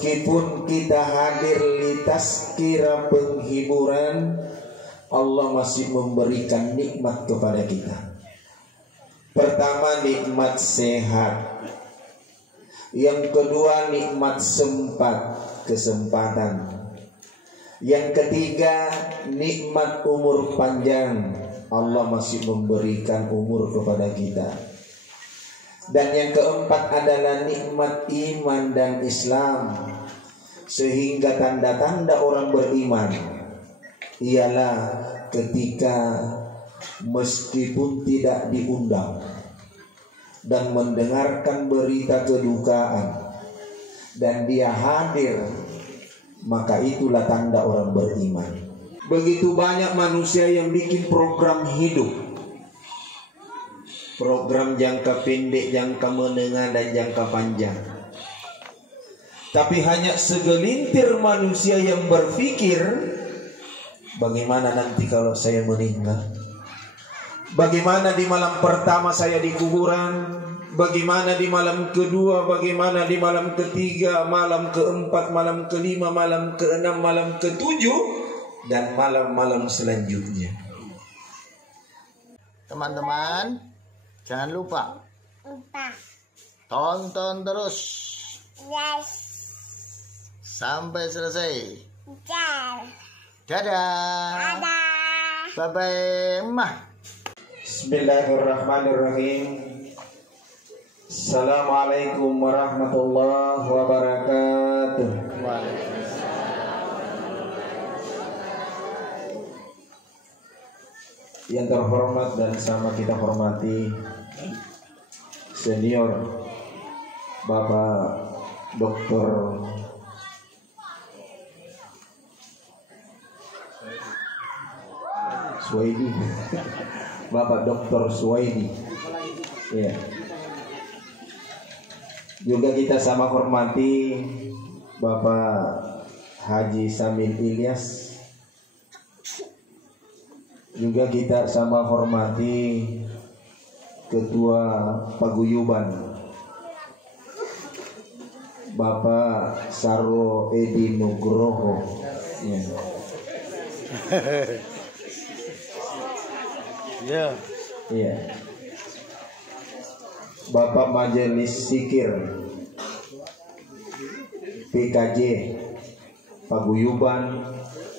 Meskipun kita hadir di tazkira penghiburan, Allah masih memberikan nikmat kepada kita. Pertama, nikmat sehat. Yang kedua, nikmat kesempatan. Yang ketiga, nikmat umur panjang. Allah masih memberikan umur kepada kita. Dan yang keempat adalah nikmat iman dan Islam. Sehingga tanda-tanda orang beriman ialah ketika meskipun tidak diundang dan mendengarkan berita kedukaan dan dia hadir, maka itulah tanda orang beriman. Begitu banyak manusia yang bikin program hidup, program jangka pendek, jangka menengah, dan jangka panjang. Tapi hanya segelintir manusia yang berpikir, bagaimana nanti kalau saya meninggal? Bagaimana di malam pertama saya di kuburan? Bagaimana di malam kedua? Bagaimana di malam ketiga? Malam keempat, malam kelima, malam keenam, malam ketujuh, dan malam-malam selanjutnya. Teman-teman, jangan lupa tonton terus sampai selesai. Dadah. Bye-bye, Mah. Bismillahirrahmanirrahim. Assalamualaikum warahmatullahi wabarakatuh. Yang terhormat dan sama kita hormati senior Bapak Dr. Suwaidi, Bapak Dr. Suwaidi. Ya. Juga kita sama hormati Bapak Haji Samin Ilyas. Juga kita sama hormati Ketua Paguyuban Bapak Sarwo Edi Nugroho. Ya. Ya. Iya. Bapak Majelis Zikir PKJ Paguyuban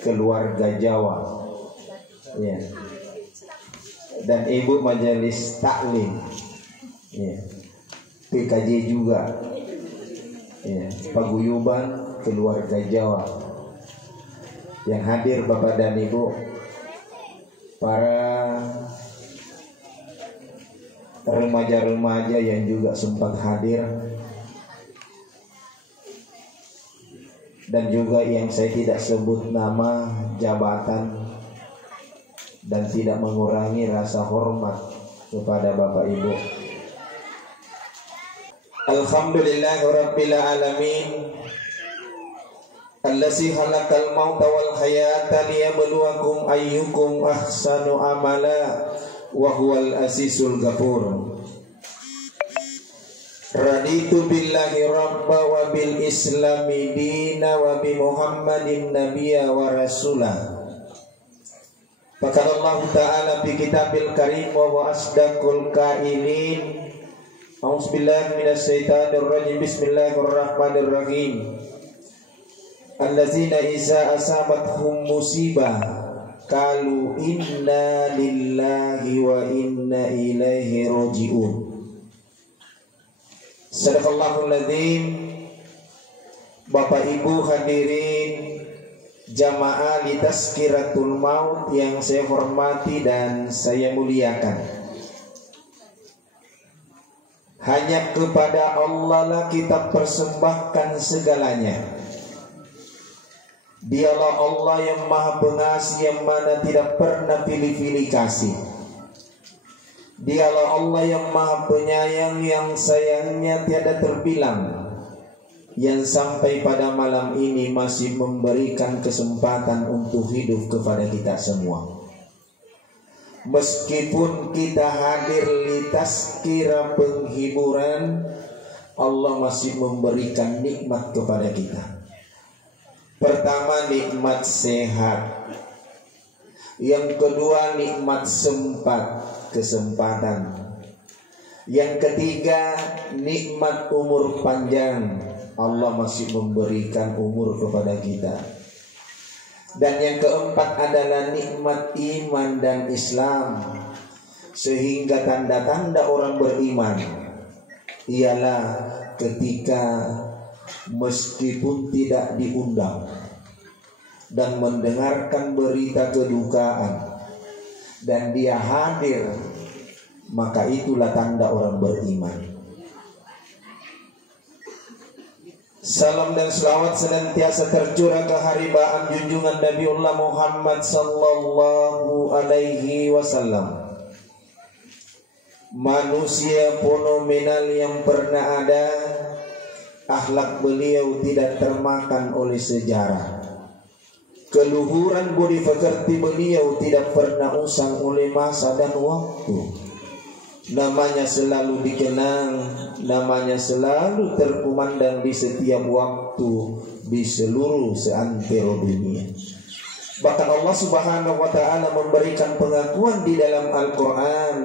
Keluarga Jawa. Ya. Dan Ibu Majelis Taklim. Ya. PKJ juga. Ya. Paguyuban Keluarga Jawa. Yang hadir Bapak dan Ibu, para remaja-remaja yang juga sempat hadir, dan juga yang saya tidak sebut nama, jabatan, dan tidak mengurangi rasa hormat kepada Bapak Ibu. Alhamdulillahirabbil alamin. Allazi khalaqal mauta wal hayata liyabluwakum ayyukum ahsanu amala wa huwal azizul ghafur. Raditu billahi rabba wa bil islami dina wa bi Muhammadin nabiyya wa rasulah. Faqala Allah Ta'ala fi kitabil karim wa asdaqul qailin. A'udzubillahi minasyaitonir rajim. Bismillahirrahmanirrahim. Allazina iza asabathum musibah qalu inna lillahi wa inna ilaihi raji'un. Sadaqallahul adzim. Bapak Ibu hadirin jamaah li tazkiratul maut yang saya hormati dan saya muliakan. Hanya kepada Allah lah kita persembahkan segalanya. Dialah Allah yang maha pengasih, yang mana tidak pernah pilih-pilih kasih. Dialah Allah yang maha penyayang, yang sayangnya tiada terbilang, yang sampai pada malam ini masih memberikan kesempatan untuk hidup kepada kita semua. Meskipun kita hadir di tazkira penghiburan, Allah masih memberikan nikmat kepada kita. Pertama, nikmat sehat. Yang kedua, nikmat kesempatan. Yang ketiga, nikmat umur panjang. Allah masih memberikan umur kepada kita. Dan yang keempat adalah nikmat iman dan Islam. Sehingga tanda-tanda orang beriman ialah ketika meskipun tidak diundang dan mendengarkan berita kedukaan dan dia hadir, maka itulah tanda orang beriman. Salam dan selawat senantiasa tercurah ke haribaan junjungan Nabiullah Muhammad sallallahu alaihi wasallam, manusia fenomenal yang pernah ada. Akhlak beliau tidak termakan oleh sejarah. Keluhuran budi pekerti beliau tidak pernah usang oleh masa dan waktu. Namanya selalu dikenang, namanya selalu terkumandang di setiap waktu di seluruh seantero dunia. Bahkan Allah Subhanahu wa taala memberikan pengakuan di dalam Al-Qur'an,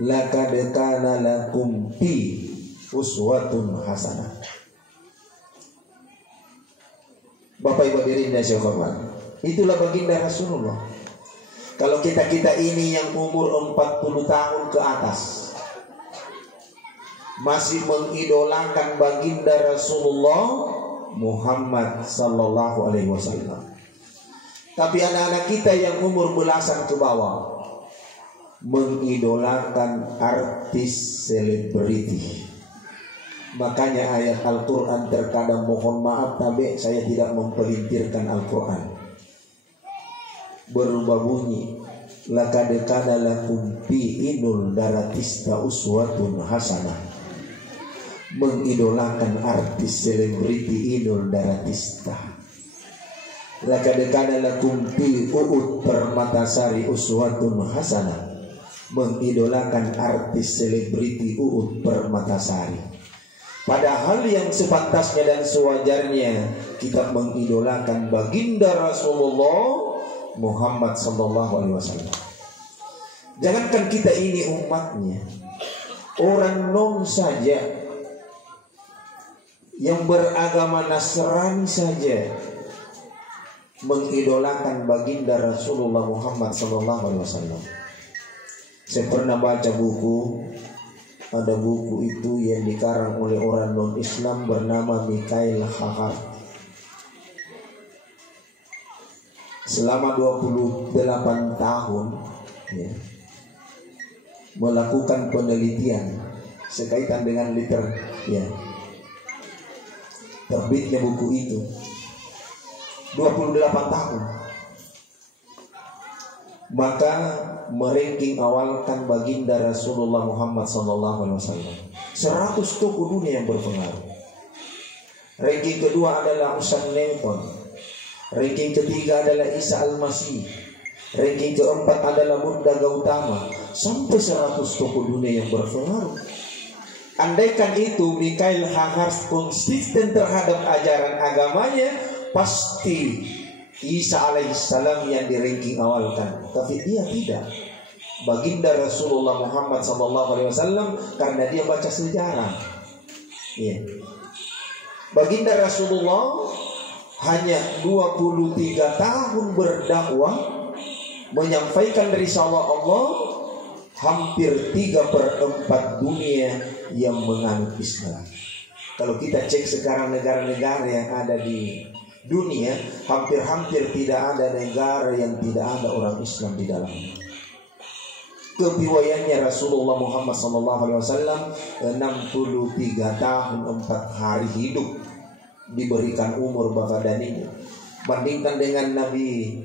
laqad kana lakum fi uswatun hasanah. Bapak Ibu hadirin dan sekalian, itulah baginda Rasulullah. Kalau kita ini yang umur 40 tahun ke atas masih mengidolakan baginda Rasulullah Muhammad sallallahu alaihi wasallam. Tapi anak-anak kita yang umur belasan ke bawah mengidolakan artis selebriti. Makanya ayat Al-Quran terkadang, mohon maaf tapi saya tidak mempelintirkan Al-Quran, berubah bunyi, laqad kana lakum fi inul daratista uswatun hasanah. Mengidolakan artis selebriti Inul Daratista. Laqad kana lakum fi Uud Permatasari uswatun hasanah. Mengidolakan artis selebriti Uud Permatasari. Padahal yang sepantasnya dan sewajarnya kita mengidolakan baginda Rasulullah Muhammad sallallahu alaihi wasallam. Jangankan kita ini umatnya, orang non saja yang beragama Nasrani saja mengidolakan baginda Rasulullah Muhammad sallallahu alaihi wasallam. Saya pernah baca buku, ada buku itu yang dikarang oleh orang non Islam bernama Mikhail Harari. Selama 28 tahun ya, melakukan penelitian sekaitan dengan ya, terbitnya buku itu 28 tahun. Maka meranking awalkan baginda Rasulullah Muhammad SAW 100 tokoh dunia yang berpengaruh. Ranking kedua adalah Isaac Newton. Ranking ketiga adalah Isa Al-Masih. Ranking keempat adalah Buddha Gautama. Sampai 100 tokoh dunia yang berpengaruh. Andaikan itu Mikhail Harari konsisten terhadap ajaran agamanya, pasti Isa alaihissalam yang di ranking awalkan. Tapi dia tidak. Baginda Rasulullah Muhammad SAW, karena dia baca sejarah ya. Baginda Rasulullah hanya 23 tahun berdakwah menyampaikan risalah Allah, hampir 3/4 dunia yang menganut Islam. Kalau kita cek sekarang negara-negara yang ada di dunia, hampir-hampir tidak ada negara yang tidak ada orang Islam di dalamnya. Kepiawaiannya Rasulullah Muhammad SAW 63 tahun 4 hari hidup diberikan umur bapak dan ibu. Bandingkan dengan Nabi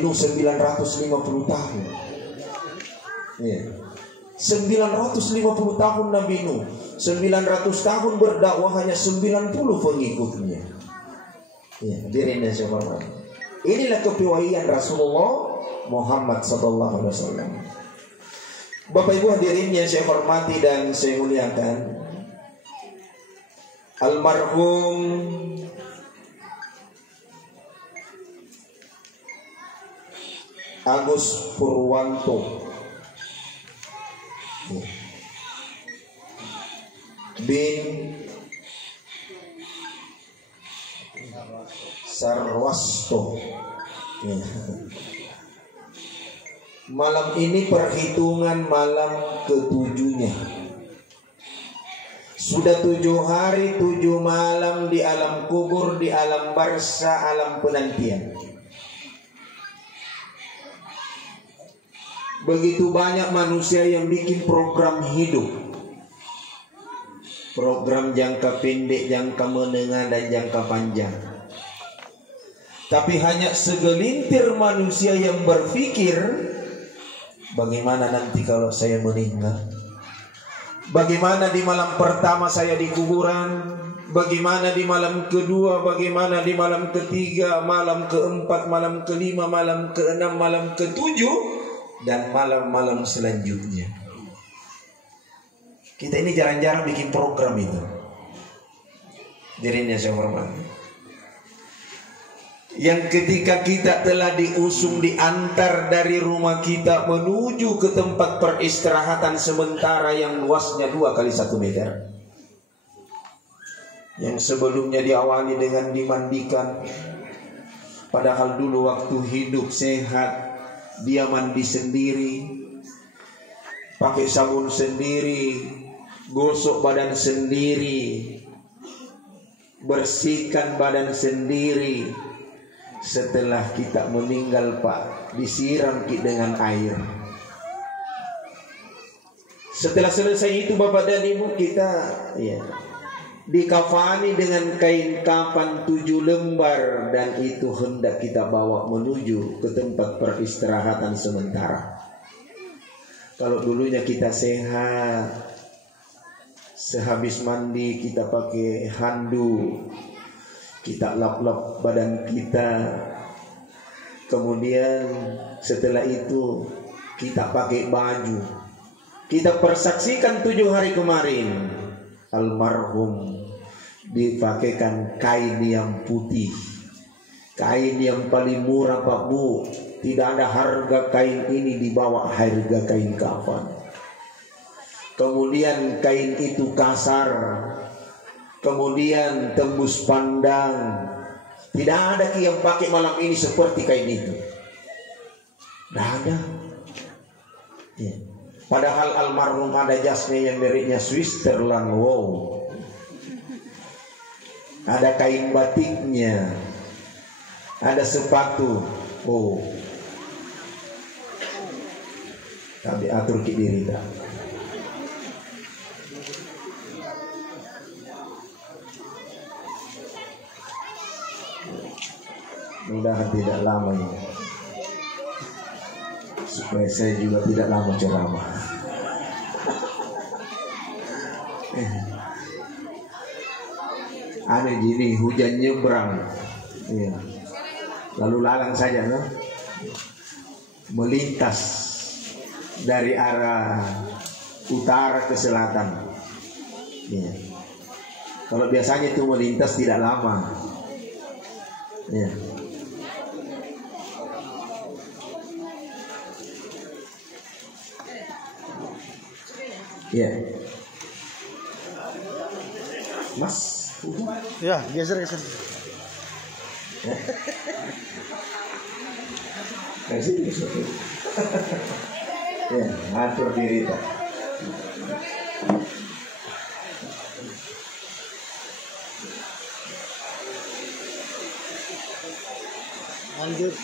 Nuh 950 tahun. 950 tahun Nabi Nuh, 900 tahun berdakwah, hanya 90 pengikutnya. Inilah kepiawaian Rasulullah Muhammad SAW. Bapak Ibu hadirin yang saya hormati dan saya muliakan, almarhum Agus Purwanto bin Sarwasto. Malam ini perhitungan malam ketujuhnya. Sudah 7 hari 7 malam di alam kubur, di alam barza, alam penantian. Begitu banyak manusia yang bikin program hidup, program jangka pendek, jangka menengah, dan jangka panjang. Tapi hanya segelintir manusia yang berpikir, bagaimana nanti kalau saya meninggal? Bagaimana di malam pertama saya di kuburan? Bagaimana di malam kedua? Bagaimana di malam ketiga? Malam keempat, malam kelima, malam keenam, malam ketujuh, dan malam-malam selanjutnya. Kita ini jarang-jarang bikin program itu. Jadinya saya hormati, yang ketika kita telah diusung, diantar dari rumah kita menuju ke tempat peristirahatan sementara yang luasnya 2 kali 1 meter, yang sebelumnya diawali dengan dimandikan. Padahal dulu waktu hidup sehat, dia mandi sendiri, pakai sabun sendiri, gosok badan sendiri, bersihkan badan sendiri. Setelah kita meninggal, Pak, disiram dengan air. Setelah selesai itu Bapak dan Ibu, kita dikafani dengan kain kafan 7 lembar, dan itu hendak kita bawa menuju ke tempat peristirahatan sementara. Kalau dulunya kita sehat, sehabis mandi kita pakai handuk, kita lap-lap badan kita, kemudian setelah itu kita pakai baju. Kita persaksikan 7 hari kemarin almarhum dipakaikan kain yang putih, kain yang paling murah Pak Bu. Tidak ada harga kain ini di bawah harga kain kafan. Kemudian kain itu kasar, kemudian tembus pandang. Tidak ada yang pakai malam ini seperti kain itu. Tidak ada. Padahal almarhum ada jasnya yang mereknya Switzerland. Wow. Ada kain batiknya, ada sepatu. Oh, tapi atur ke diri tak. Mudah tidak lama ini, supaya saya juga tidak lama ceramah. Ada gini, hujan nyebrang, lalu lalang saja, no? Melintas dari arah utara ke selatan. Kalau biasanya itu melintas tidak lama. Mas, Ya, geser. Atur diri tak. Lanjut.